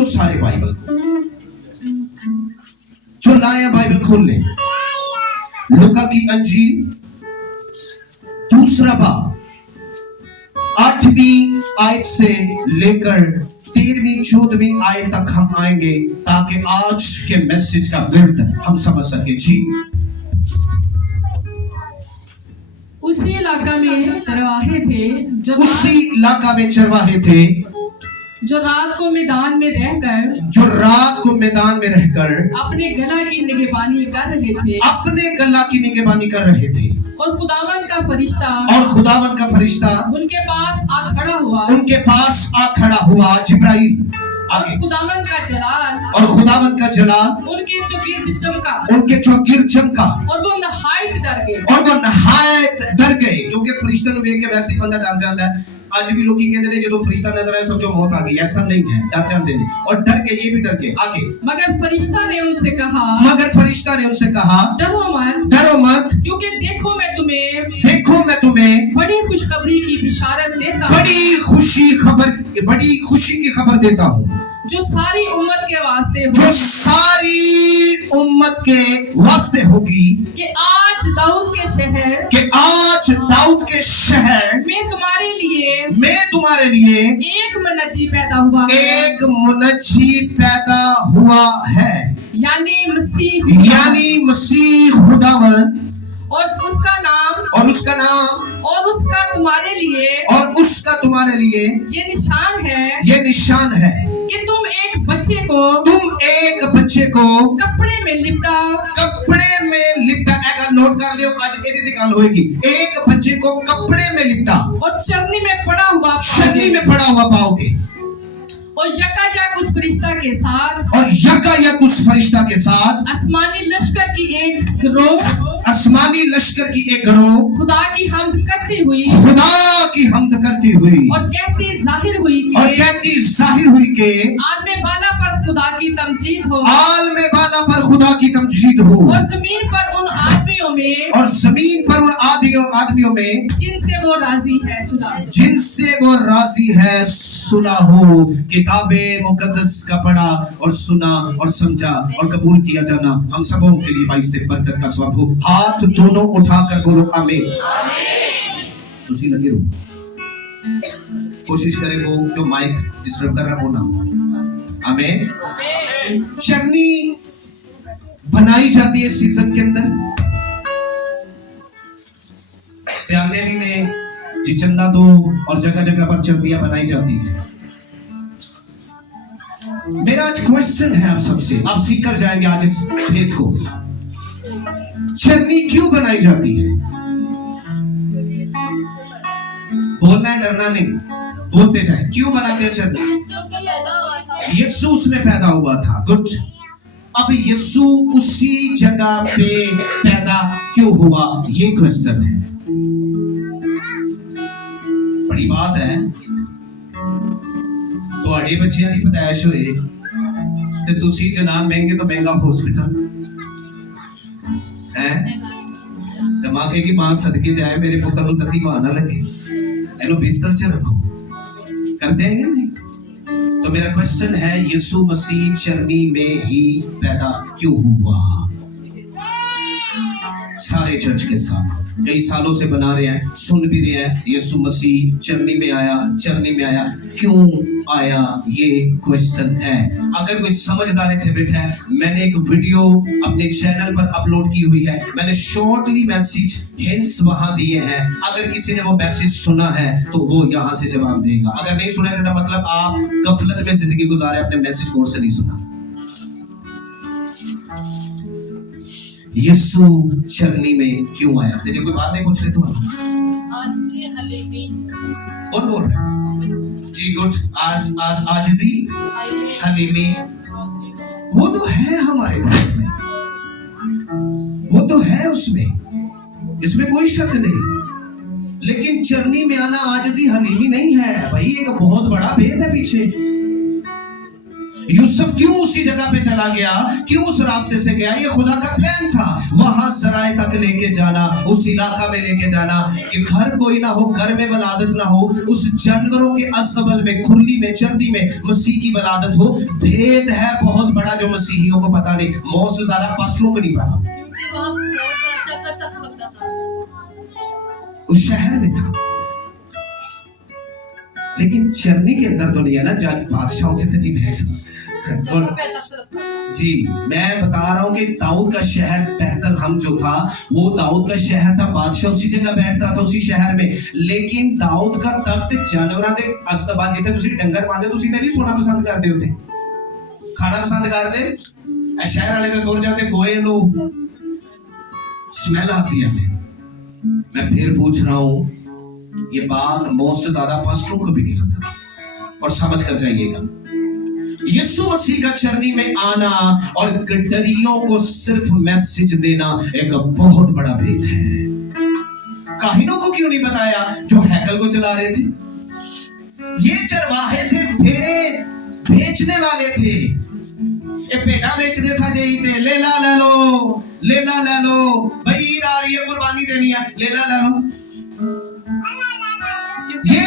खोलो सारे बाइबल को, जो लाए बाइबल खोल ले। लूका की अंजील 2 बाब 8वीं आयत से लेकर 13वीं 14वीं आयत तक हम आएंगे ताकि आज के मैसेज का विर्द हम समझ सके। जी। उसी इलाका में चरवाहे थे जो रात को मैदान में रहकर अपने गला की निगहबानी कर रहे थे और खुदावंद का फरिश्ता उनके पास आ खड़ा हुआ जिब्राइल। आगे। और खुदावंद का जलाल उनके चौकीर चमका और वो नहायत डर गए क्योंकि फरिश्ते ने देख के वैसे ही बंदा डर जाता है। आज भी लोग कहते हैं जो फरिश्ता नजर आए समझो मौत आ गई, ऐसा नहीं है, डर जाते हैं और डर के ये भी डर के। आगे। मगर फरिश्ता ने उनसे कहा डरो मत क्योंकि देखो मैं तुम्हें बड़ी खुशखबरी की बिशारत देता हूं, बड़ी खुशी की खबर देता हूँ जो सारी उम्मत के वास्ते होगी कि आज दाऊद के शहर में तुम्हारे लिए एक मुनज्जी पैदा हुआ है, यानी मसीह खुदावंद, और उसका नाम और उसका तुम्हारे लिए ये निशान है कि तुम एक बच्चे को कपड़े में लिपटा अगर नोट कर लियो आज एदी निकाल होगी। एक बच्चे को कपड़े में लिपटा और चरनी में पड़ा हुआ पाओगे और यकायक उस फरिश्ता के साथ आसमानी लश्कर की एक गिरोह खुदा की हमद करती हुई और कहती जाहिर हुई कि आलमे बाला पर खुदा की तमजीद हो और जमीन पर उन आदमियों में जिनसे वो राजी है सुना हो। किताबे मुकद्दस का पढ़ा और सुना और समझा और कबूल किया जाना हम सबों के लिए बाइस से बरकत का स्वाब हो। हाथ दोनों उठाकर बोलो आमीन। तुसी लगे रहो, कोशिश करें वो जो माइक डिस्टर्ब कर रहा हो ना। आमीन। चरनी बनाई जाती है सीजन के अंदर। त्यागदेवी ने चिचंदा दो और जगह जगह पर चरनियां बनाई जाती है। मेरा आज क्वेश्चन है आप सबसे, आप सीख कर जाएंगे आज इस भेद को। चरनी क्यों बनाई जाती है? बोलना है, डरना नहीं, बोलते जाए। क्यों बनाते हैं चरनी? यीशु उसमें पैदा हुआ था। गुड। अब यीशु उसी जगह पे पैदा क्यों हुआ, ये क्वेश्चन है। बड़ी बात है। ਤੁਹਾਡੇ ਬੱਚਿਆਂ ਦੀ ਪਦਾਇਸ਼ ਹੋਏ ਤੇ ਤੁਸੀਂ ਜਨਾਬ ਮਹਿੰਗੇ ਤੋਂ ਮਹਿੰਗਾ ਹਸਪੀਟਲ ਹੈ ਤੇ ਮਾਂ ਕਹੇਗੀ ਮਾਂ ਸਦਕੇ ਜਾਏ ਮੇਰੇ ਪੁੱਤਰ ਨੂੰ ਤੱਤੀ ਮਾਂ ਨਾ ਲੱਗੇ, ਇਹਨੂੰ ਬਿਸਤਰ 'ਚ ਰੱਖੋ। कर देंगे नहीं? तो मेरा क्वेश्चन है यीशु मसीह चरनी में ही पैदा क्यों हुआ? सारे चर्च के साथ कई सालों से बना रहे हैं, सुन भी रहे हैं। यीशु मसीह चरनी में आया क्यों आया, ये क्वेश्चन है। अगर कोई समझदार थे बैठा है, मैंने एक वीडियो अपने चैनल पर अपलोड की हुई है। मैंने शॉर्टली मैसेज हिंट्स वहां दिए हैं। अगर किसी ने वो मैसेज सुना है तो वो यहाँ से जवाब देगा। अगर नहीं सुना तो मतलब आप गफलत में जिंदगी गुजारे, अपने मैसेज गौर से नहीं सुना। यीशु चरनी में क्यों आया? जो कोई बात नहीं पूछ रहे तो कौन बोल रहे जी? गुड। आजिज़ी हलीमी वो तो है हमारे बारे में, वो तो है उसमें, इसमें कोई शक नहीं। लेकिन चरनी में आना आजिज़ी हलीमी नहीं है भाई, एक बहुत बड़ा भेद है पीछे। यूसुफ क्यों उसी जगह पे चला गया, क्यों उस रास्ते से गया? ये खुदा का प्लान था, वहां सराय तक लेके जाना, उस इलाका में लेके जाना कि घर कोई ना हो, घर में वलादत ना हो, उस जानवरों के अस्तबल में, खुरली में, चर्नी में मसीह की वलादत हो। भेद है बहुत बड़ा जो मसीहियों को पता नहीं, मौत से ज्यादा पास्टरों को नहीं पता। क्योंकि वहाँ बहुत शक्ल तक लगता था, उस शहर में था, लेकिन चरनी के अंदर तो नहीं है ना, जब बादशाह होते थे नहीं जगह और पे तख्त लगता था। जी मैं बता रहा हूँ कि दाऊद का शहर बेहतलहम जो था वो दाऊद का शहर था, बादशाह उसी जगह बैठता था उसी शहर में। लेकिन दाऊद का तख्त जानवरां दे अस्तबल जिथे तुसी डंगर पांदे तुसी ते नहीं सोना पसंद करते होते, खाना पसंद करते। ए शहर वाले तो तुर जाते गोए लो, स्मेल आती है। मैं फिर पूछ रहा हूँ, ये बात मोस्ट ज्यादा पास्टरों को भी नहीं पता, और समझ कर जाइएगा, यीशु मसीह का चरनी में आना और गड्डरियों को सिर्फ मैसेज देना एक बहुत बड़ा भेद है। काहिनों को क्यों नहीं बताया जो हैकल को चला रहे थे? ये चरवाहे थे, भेड़े बेचने वाले थे, ये भेड़ा बेचने साजे ही थे। ले ला ले लो, ले ला ले लो, भाई ईद आ रही है, कुर्बानी देनी है, ले ला ले लो। ये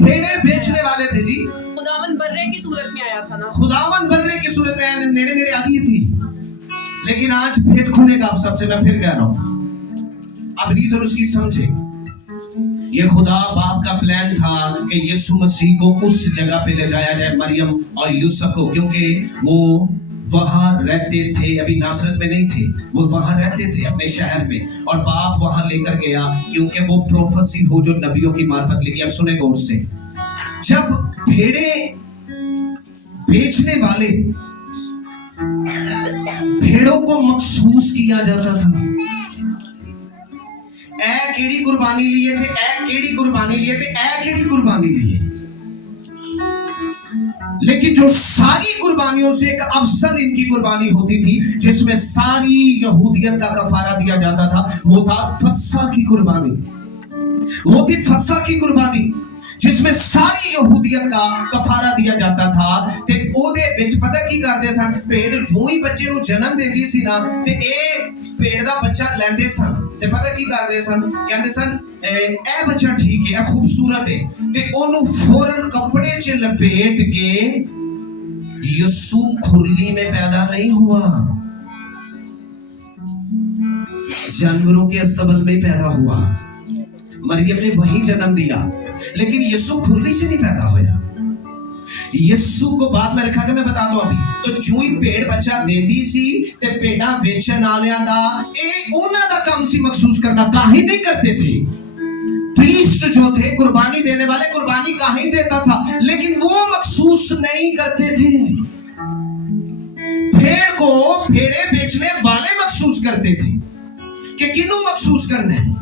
भेड़े बेचने वाले थे जी। खुदावंद बर्रे की सूरत में आया था ना, खुदावन बर्रे की सूरत में नेड़े नेड़े आ गई थी। लेकिन आज भेद खुलेगा आप सबसे, मैं फिर कह रहा हूं, अब रीजन उसकी समझे। ये खुदा बाप का प्लान था कि यीशु मसीह को उस जगह पे ले जाया जाए, मरियम और यूसुफ को, क्योंकि वो वहां रहते थे, अभी नासरत में नहीं थे, वो वहां रहते थे अपने शहर में, और बाप वहां लेकर गया क्योंकि वो प्रोफेसी हो जो नबियों की मार्फत लिखी। अब सुने गौर से, जब भेड़े बेचने वाले भेड़ों को मखसूस किया जाता था, ए केड़ी कुर्बानी लिए थे, ए केड़ी कुर्बानी लिए थे, ए केड़ी कुर्बानी लिए। लेकिन जो सारी कुर्बानियों से एक अफसल इनकी कुर्बानी होती थी, जिसमें सारी यहूदियत का कफारा दिया जाता था, वो था फसह की कुर्बानी। वो थी फसह की कुर्बानी, जिसमें सारी यहूदियत का कफारा दिया जाता था। ते ओदे विच पता की करदे सन, भेड़ जो ही बच्चे नु जन्म देंदी सी ना, ते ए भेड़ दा बच्चा लेंदे सन, ते पता की करदे सन, कहंदे सन ए बच्चा ठीक है, खूबसूरत है, ते ओनु फौरन कपड़े च लपेट के, यीशु खुरली में पैदा नहीं हुआ, जानवरों के अस्तबल में पैदा हुआ। मरियम ने वहीं जन्म दिया, लेकिन यीशु खुरली से नहीं पैदा होया। यीशु को बाद में रखा के मैं बता दूं अभी, तो जो ही भेड़ बच्चा देंदी सी ते भेड़ा वेचण वालियां दा ए उन्हां दा काम सी महसूस करना, काहे नहीं करते थे। प्रीस्ट जो थे, कुर्बानी देने वाले, कुर्बानी काहे देता था, लेकिन वो महसूस नहीं करते थे। भेड़ को भेड़े बेचने वाले महसूस करते थे कि किन्हों महसूस करना है।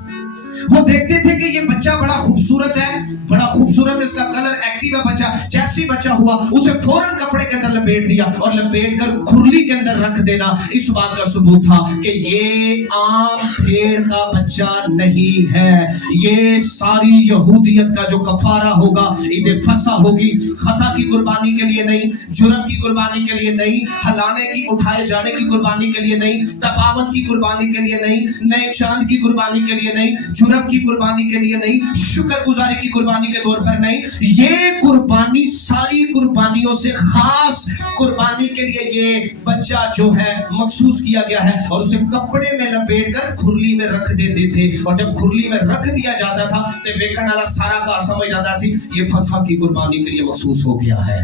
वो देखते थे कि ये बच्चा बड़ा खूबसूरत है, बड़ा खूबसूरत इसका कलर, एक्टिव है बच्चा, जैसे ही बच्चा हुआ उसे फौरन कपड़े के अंदर लपेट दिया और लपेट कर खुरली के अंदर रख देना। इस बात का सबूत था कि ये आम भेड़ का बच्चा नहीं है, ये सारी यहूदियत का जो कफारा होगा, ईद फसह होगी, खता की कुर्बानी के लिए नहीं, जुर्म की कुर्बानी के लिए नहीं, हलाने की, उठाए जाने की कुर्बानी के लिए नहीं, तपावन की कुर्बानी के लिए नहीं, नए चांद की कुर्बानी के लिए नहीं, जुर्म की कुर्बानी के लिए नहीं, शुक्रगुजारी की कुर्बानी के तौर पर नहीं। ये कुर्बानी सारी कुर्बानियों से खास कुर्बानी के लिए ये बच्चा जो है मखसूस किया गया है, और उसे कपड़े में लपेट कर खुरली में रख देते थे। और जब खुरली में रख दिया जाता था तो वेखण वाला सारा घर समझ जाता सी ये फसह की कुर्बानी के लिए मखसूस हो गया है।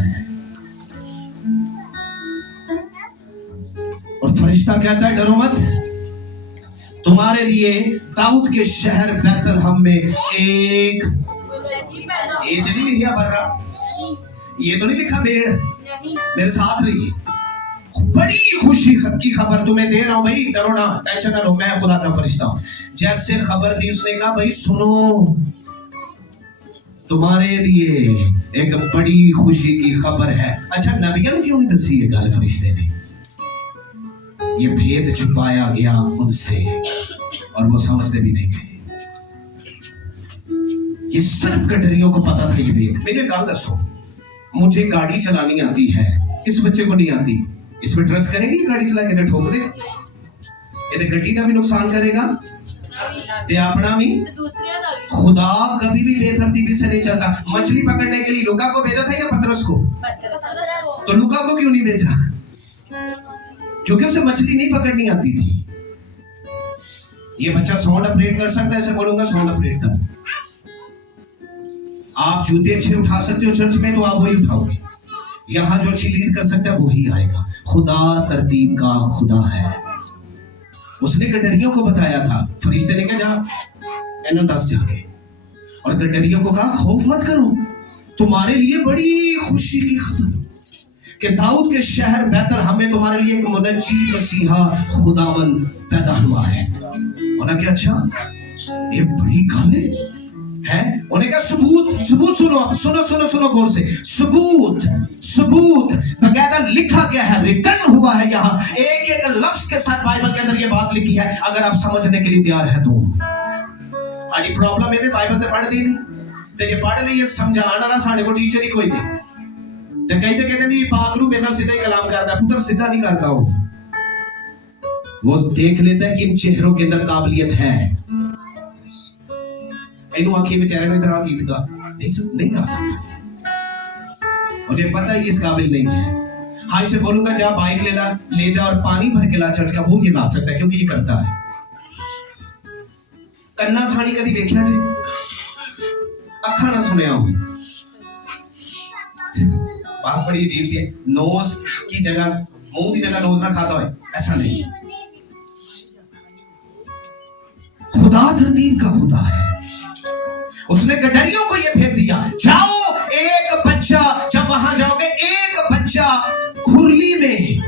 और फरिश्ता कहता है डरो मत, तुम्हारे लिए दाऊद के शहर बैतलहम में एक, ये तो नहीं लिखा बर्रा, ये तो नहीं लिखा भेड़, मेरे साथ रहिए, बड़ी खुशी की खबर तुम्हें दे रहा हूं भाई, डरो ना, टेंशन ना लो, मैं खुदा का फरिश्ता हूं। जैसे खबर दी उसने कहा भाई सुनो, तुम्हारे लिए एक बड़ी खुशी की खबर है। अच्छा नबियन क्यों नहीं दसी ये गल फरिश्ते ने? ये भेद छुपाया गया उनसे और वो समझते भी नहीं थे। ये सिर्फ कटरियों को पता था ये भेद। मेरे गल दसो, मुझे गाड़ी चलानी आती है, इस बच्चे को नहीं आती, इस पर ट्रस्ट करेगी? गाड़ी चला के ठोक देगा, ये गड्डी का भी नुकसान करेगा ते अपना भी। खुदा कभी भी बेतरतीबी से नहीं चलता। मछली पकड़ने के लिए लुका को भेजा था या पतरस को? तो लुका को क्यों नहीं भेजा? क्योंकि उसे मछली नहीं पकड़नी आती थी। ये बच्चा साउंड ऑपरेट कर सकता है, ऐसे बोलूंगा साउंड ऑपरेट कर। आप जूते अच्छे उठा सकते हो चर्च में तो आप वही उठाओगे, यहां जो अच्छी लीड कर सकता है वही आएगा। खुदा तरतीब का खुदा है। उसने गडरियों को बताया था, फरिश्ते ने कहा जा एना 10 जाके, और गडरियों को कहा खौफ मत करो, तुम्हारे लिए बड़ी खुशी की खबर कि दाऊद के शहर बेहतर हमें तुम्हारे लिए एक मुनज्जी मसीहा खुदावंद पैदा हुआ है। उन्होंने क्या अच्छा ये बड़ी गल है? उन्हें क्या सबूत? सबूत सुनो, सुनो सुनो सुनो गौर से। सबूत, सबूत बकायदा लिखा गया है, रिटर्न हुआ है। यहाँ एक एक लफ्ज के साथ बाइबल के अंदर ये बात लिखी है, अगर आप समझने के लिए तैयार हैं तो। आड़ी प्रॉब्लम है बाइबल से पढ़ दी नहीं ते जे पढ़ ली समझाने वाला साढ़े को टीचर ही कोई नहीं। ते कई तो कहते नहीं पागरू मेरा सीधा ही कलाम करता है, पुत्र सीधा नहीं करता वो देख लेता है कि इन चेहरों के अंदर काबिलियत है। इन्हों आखिर बेचारे ने इधर गीत गा नहीं गा सकता, मुझे पता है इस काबिल नहीं है। हाँ इसे बोलूंगा जा बाइक ले जा और पानी भर के ला चर्च का, वो ये ला सकता है क्योंकि ये करता है। कन्ना थानी कभी देखा जी, अखा ना सुने हो, बात बड़ी अजीब सी है। नोज की जगह मुंह की जगह नोज ना खाता है, ऐसा नहीं। खुदा तरतीब का खुदा है। उसने गडरियों को यह भेज दिया, जाओ एक बच्चा, जब वहां जाओगे एक बच्चा खुरली में,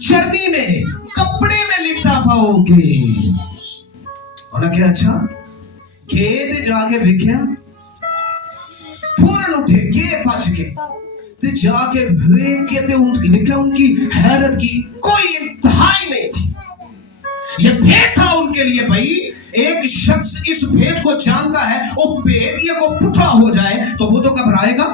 चरनी में, कपड़े में लिपटा पाओगे। और क्या अच्छा गेद जाके वेख्या, फौरन उठे ये बच के ते जाके वेख के ते लिखा उनकी हैरत की कोई इंतहा नहीं थी। ये भेद था उनके लिए भाई। एक शख्स इस भेद को जानता है, वो भेद ये को पुठा हो जाए तो वो तो घबराएगा,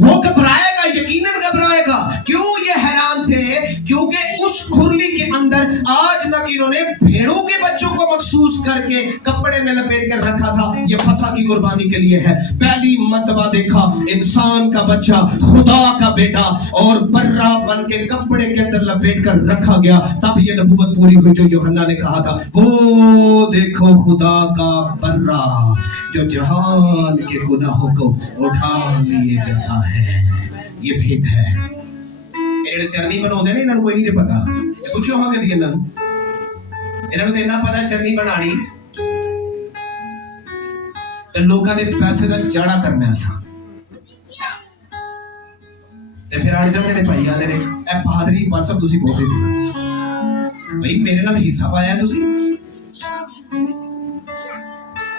वो घबराएगा, यकीनन घबराएगा। क्यों ये हैरान थे? क्योंकि उस खुरली के अंदर आज तक इन्होंने भेड़ों के बच्चों को मखसूस करके कपड़े में लपेट कर रखा था। ये फसा की कुर्बानी के लिए है। पहली मर्तबा देखा इंसान का बच्चा, खुदा का बेटा, और बर्रा बन के कपड़े के अंदर लपेट कर रखा गया। तब ये नबूवत पूरी हुई जो यूहन्ना ने कहा था, वो देखो खुदा का बर्रा जो जहान के गुनाहों को उठा लिए जाता है। ये भेद है। ਇਹਨੇ ਚਰਨੀ ਬਣਾਉਂਦੇ ਨੇ, ਇਹਨਾਂ ਨੂੰ ਕੋਈ ਨਹੀਂ ਜੇ ਪਤਾ। ਪੁੱਛੋ ਹਾਂ ਕਦੀ ਇਹਨਾਂ ਨੂੰ ਤਾਂ ਇੰਨਾ ਪਤਾ ਚਰਨੀ ਬਣਾਣੀ ਤੇ ਲੋਕਾਂ ਦੇ ਪੈਸੇ ਦਾ ਜਾੜਾ ਕਰਨਾ ਅਸਾਂ। ਤੇ ਫਿਰ ਆਲੇ ਜਿਹੜੇ ਭਾਈ ਆਦੇ ਨੇ ਇਹ ਪਾਦਰੀ ਪਾਸਾ ਤੁਸੀਂ ਬੋਲਦੇ ਹੋ ਭਾਈ ਮੇਰੇ ਨਾਲ ਹਿੱਸਾ ਪਾਇਆ ਤੁਸੀਂ,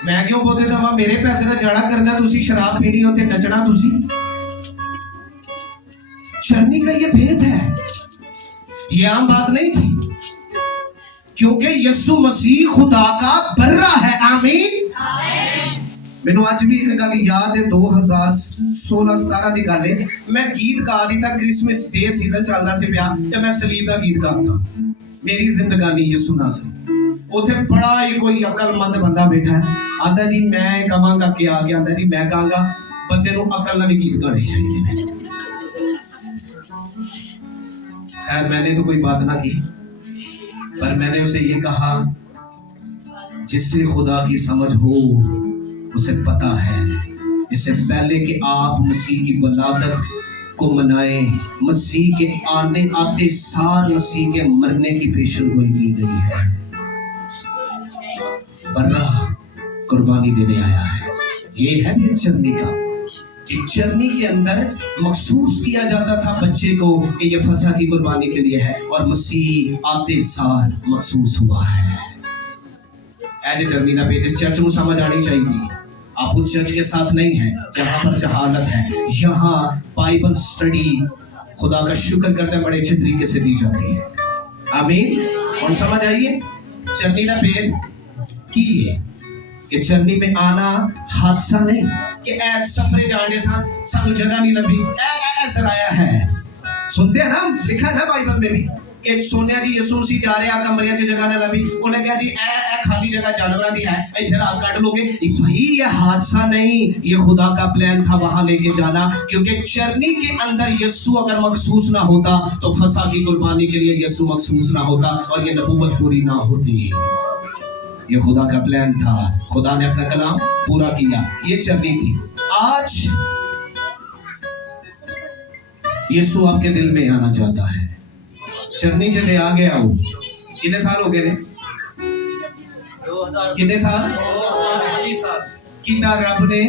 ਮੈਂ ਕਿਉਂ ਬੋਲਦੇ ਦਵਾਂ? ਮੇਰੇ ਪੈਸੇ ਦਾ ਜਾੜਾ ਕਰਨਾ ਤੁਸੀਂ, शराब पीनी हो ते नचना ਤੁਸੀਂ। चरनी का ये भेद है, ये आम बात नहीं थी, क्योंकि यीशु मसीह खुदा का बर्रा है। आमीन। मैनू आज भी एक गल याद है, 2016-17 की गल है। मैं गीत गा दी था, क्रिसमस डे सीजन चलता से पिया ते मैं सलीब का गीत गाता, मेरी जिंदगानी यीशु नासरी। उथे बड़ा ही कोई अकलमंद बंदा बैठा है, आंदा जी मैं कहांगा कि आ गया, आंदा जी मैं कहांगा। बंदे नू अकल नाल गीत गाने चाहिए। खैर मैंने तो कोई बात ना की, पर मैंने उसे ये कहा जिससे खुदा की समझ हो उसे पता है, इससे पहले कि आप मसीह की वलादत को मनाएं, मसीह के आते सार मसीह के मरने की पेशेनगोई की गई है। बर्रा कुर्बानी देने आया है। ये है भेद चरनी का। चरनी के अंदर मखसूस किया जाता था बच्चे को कि ये फसा की कुर्बानी के लिए है, और मसीह आते साल मखसूस हुआ है। ऐसे चरनी ना भेद इस चर्च को समझ आनी चाहिए। आप उस चर्च के साथ नहीं है जहां पर जहालत है। यहाँ बाइबल स्टडी खुदा का शुक्र करने बड़े अच्छे तरीके से दी जाती है। आमीन। और समझ आइए चरनी ना भेद की है कि चरनी में आना हादसा नहीं, कि ऐ सफरे जाने सानू जगह नहीं लभी, ऐ सराया है। सुनते हैं ना, लिखा है ना बाइबल में भी कि सोनिया जी यसू मसीह जा रहे कमरिया च जगह ना लभी, उन्हें कहा जी ऐ खाली जगह जानवरों की है, इधर रात काट लोगे। भाई ये हादसा नहीं, ये खुदा का प्लान था वहां लेके जाना, क्योंकि चरनी के अंदर यीशु अगर मखसूस ना होता तो फसा की कुर्बानी के लिए यीशु मखसूस ना होता और ये नबूवत पूरी ना होती। ये खुदा का प्लान था, खुदा ने अपना कलाम पूरा किया, ये चरनी थी। आज यीशु आपके दिल में आना चाहता है। चरनी चले आ गया वो, कितने साल हो गए ने, 2000 कितने साल साल किता रब ने